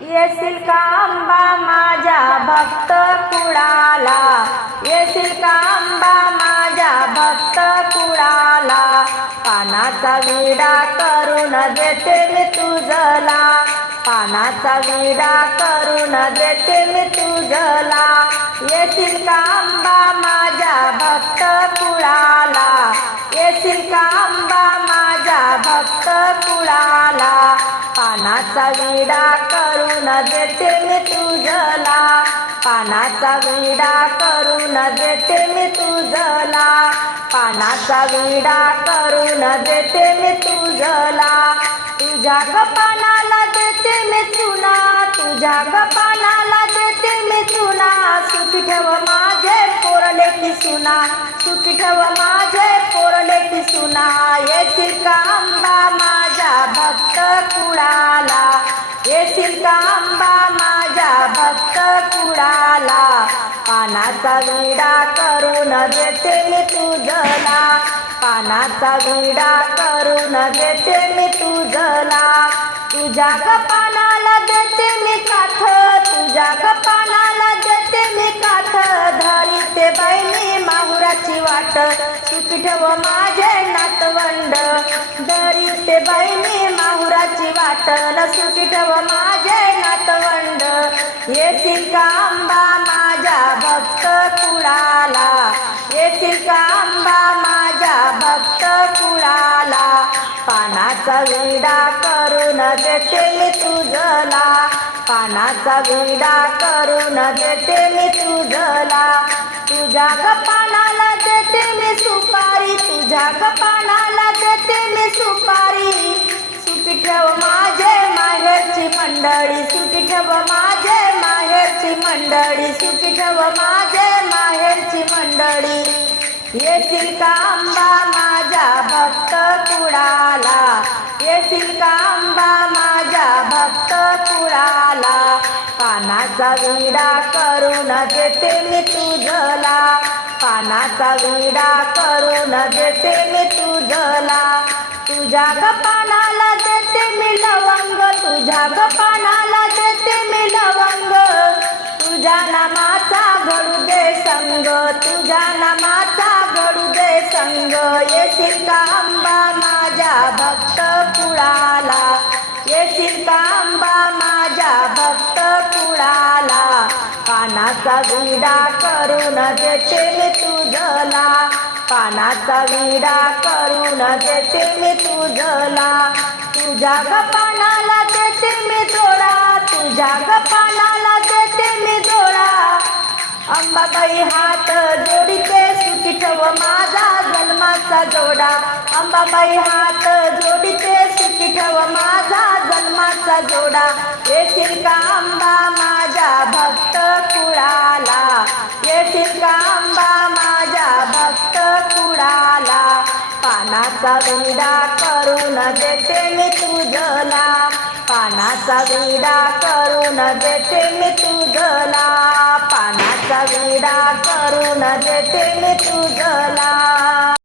येशील कांबा माझ्या भक्त कुळाला? येशील कांबा माझ्या भक्त कुळाला? पानाचा विडा करून देते मी तुझला. पानाचा विडा करून देते मी तुझला. येशील कांबा पानाचा विडा करून देते मी तुझला. पानाचा विडा करून देते मी तुझला. पानाचा विडा करून देते मी तुझला. तुझ्या गपानाला देते मी चुना. तुझ्या गपानाला देते मी चुना. सुखी ठेव माझे पोरले की सुना. सुखी ठेव माझे पोरले की सुना. येतील का येशील माझ्या भक्त कुडाला पानाचा विडा करून देते मी तुझला. पानाचा विडा करून देते मी तुझला. तुझ्या पानाला दे वाट सुखी ठेव माझे नातवंड. धरी ते बहिणी माहुराची वाटल सुखी ठेव माझे नातवंड. येतील का आंबा माझ्या भक्त कुळाला. येतील का आंबा माझ्या भक्त कुळाला. पानाचा विडा करून देते मी तुझला. पानाचा विडा करून देते मी तुझला. तुझ्या गप्पा मी सुपारी तुझ्या ग देते मी सुपारी। सुखी ठेव माझे माहेरची मंडळी सुखी ठेव माझे माहेरची मंडळी सुखी ठेव माझे माहेरची मंडळी। येशील का अंबा माझ्या भक्त कुळाला येशील का अंबा माझ्या भक्त कुळाला। पानाचा विडा करून देते मी तुझला। पानाचा विडा करून देते मी तुझला. तुझ्या ग पानाला देते मी लवंग. तुझ्या ग पानाला देते मी लवंग. तुझ्या नामाचा घडू दे संग. तुझ्या नामाचा घडू दे संग. येशील का अंबा माझ्या भक्त कुळाला? पानाचा विडा करून देतील तुझला. पानाचा विडा करून देतील मी तुझला. तुझ्या ग पानाला देते मी जोडा. तुझ्या ग पानाला देते मी जोडा. अंबाबाई हात जोडीचे सुखी ठेव माझा जन्माचा जोडा. अंबाबाई हात जोडीचे सुखी ठेव माझा जन्माचा जोडा. येशील का अंबा माझ्या भाऊ विडा करून देते मी तुझला पानाचा विडा करून देते मी तुझ